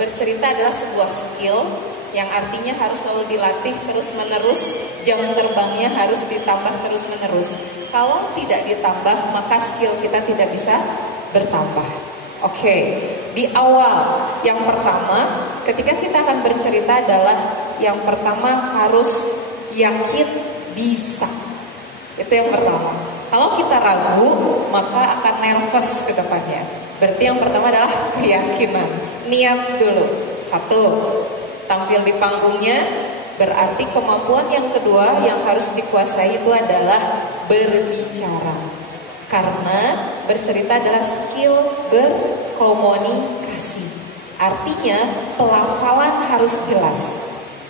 bercerita adalah sebuah skill yang artinya harus selalu dilatih terus-menerus, jam terbangnya harus ditambah terus-menerus. Kalau tidak ditambah, maka skill kita tidak bisa bertambah. Oke, di awal yang pertama ketika kita akan bercerita adalah yang pertama harus yakin bisa. Itu yang pertama. Kalau kita ragu, maka akan nervous ke depannya. Berarti yang pertama adalah keyakinan. Niat dulu. Satu, tampil di panggungnya. Berarti kemampuan yang kedua yang harus dikuasai itu adalah berbicara. Karena bercerita adalah skill berkomunikasi. Artinya pelafalan harus jelas.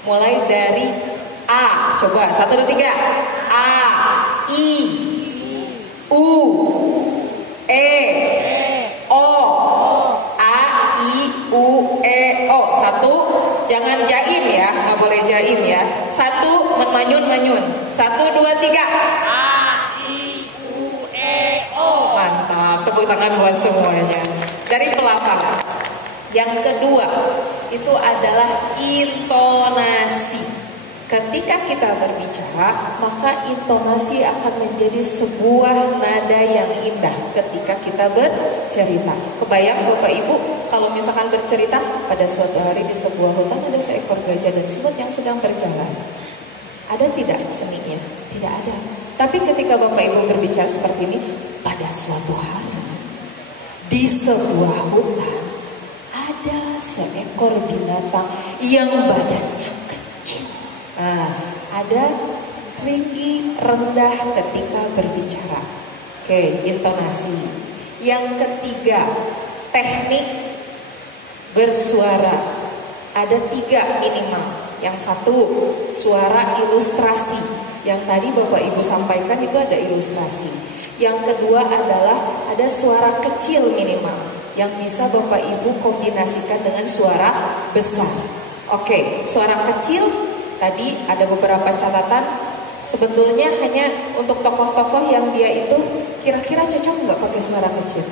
Mulai dari A. Coba 1, 2, 3. A, I, U, E, O. A, I, U, E, O. 1, jangan jaim ya, nggak boleh jaim ya. 1, manyun. 1, 2, 3. A, I, U, E, O. Mantap, tepuk tangan buat semuanya. Dari pelafalan. Yang kedua, itu adalah intonasi. Ketika kita berbicara, maka intonasi akan menjadi sebuah nada yang indah ketika kita bercerita. Kebayang Bapak Ibu, kalau misalkan bercerita, pada suatu hari di sebuah hutan ada seekor gajah dan semut yang sedang berjalan. Ada tidak seninya? Tidak ada. Tapi ketika Bapak Ibu berbicara seperti ini, pada suatu hari di sebuah hutan ada seekor binatang yang badannya kecil. Nah, ada tinggi rendah ketika berbicara. Oke, intonasi. Yang ketiga, teknik bersuara. Ada 3 minimal. Yang satu, suara ilustrasi. Yang tadi Bapak Ibu sampaikan itu ada ilustrasi. Yang kedua adalah ada suara kecil minimal, yang bisa Bapak Ibu kombinasikan dengan suara besar. Oke, suara kecil tadi ada beberapa catatan. Sebetulnya hanya untuk tokoh-tokoh yang dia itu kira-kira cocok nggak pakai suara kecil.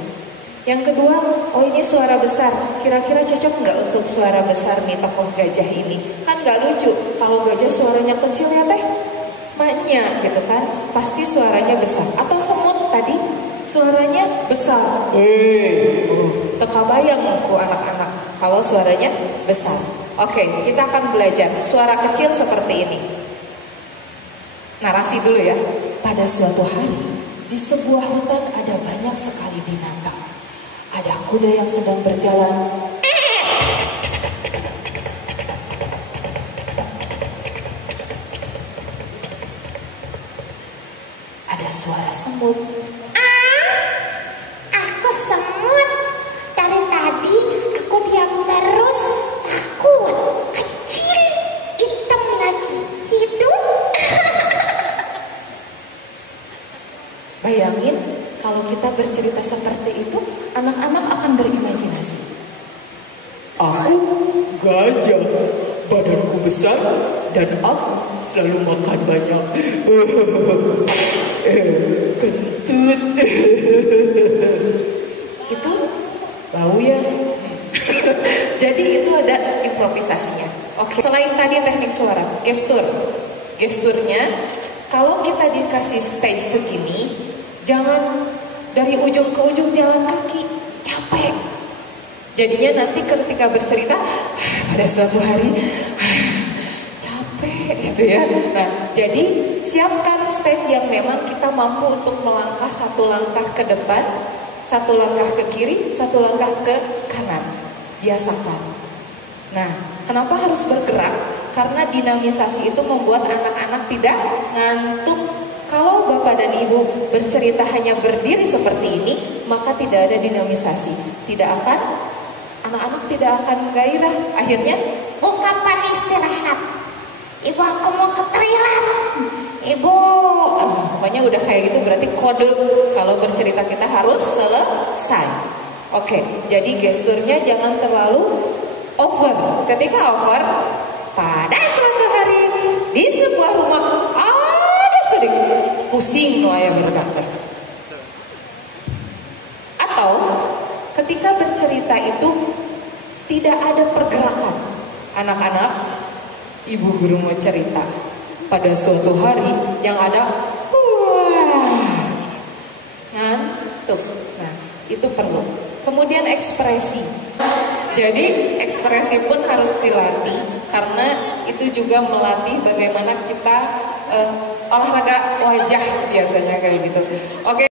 Yang kedua, oh ini suara besar, kira-kira cocok nggak untuk suara besar nih tokoh gajah ini. Kan nggak lucu kalau gajah suaranya kecil ya teh, maknya gitu kan, pasti suaranya besar. Atau semut tadi suaranya besar. Teka bayang ku anak-anak kalau suaranya besar. Oke, kita akan belajar suara kecil seperti ini. Narasi dulu ya. Pada suatu hari di sebuah hutan ada banyak sekali binatang. Ada kuda yang sedang berjalan. Ada suara semut. Aku semut. Dari tadi aku diam terus. Takut. Kecil. Hitam lagi. Hidung. Bayangin kalau kita bercerita seperti itu, anak-anak akan berimajinasi. Aku gajah, badanku besar dan aku selalu makan banyak. Kentut. Itu bau ya. Jadi itu ada improvisasinya. Oke. Selain tadi teknik suara, gesturnya, kalau kita dikasih stage segini, jangan dari ujung ke ujung jalan kaki, capek. Jadinya nanti ketika bercerita, pada suatu hari capek gitu ya. Nah, jadi siapkan stage yang memang kita mampu untuk melangkah 1 langkah ke depan, 1 langkah ke kiri, 1 langkah ke kanan. Biasakan. Nah, kenapa harus bergerak? Karena dinamisasi itu membuat anak-anak tidak ngantuk. Kalau Bapak dan Ibu bercerita hanya berdiri seperti ini, maka tidak ada dinamisasi. Anak-anak tidak akan gairah. Akhirnya, Kapan istirahat? Ibu, aku mau ke toilet. Ibu, pokoknya udah kayak gitu berarti kode kalau bercerita kita harus selesai. Oke, jadi gesturnya jangan terlalu over. Ketika over, pada suatu hari di sebuah rumah ada sedikit pusing no ayah berkata. Atau ketika bercerita itu tidak ada pergerakan. Anak-anak, ibu guru mau cerita. Pada suatu hari yang ada, wah, ngantuk. Nah, itu perlu. Kemudian ekspresi. Jadi ekspresi pun harus dilatih karena itu juga melatih bagaimana kita olahraga wajah biasanya kayak gitu. Oke.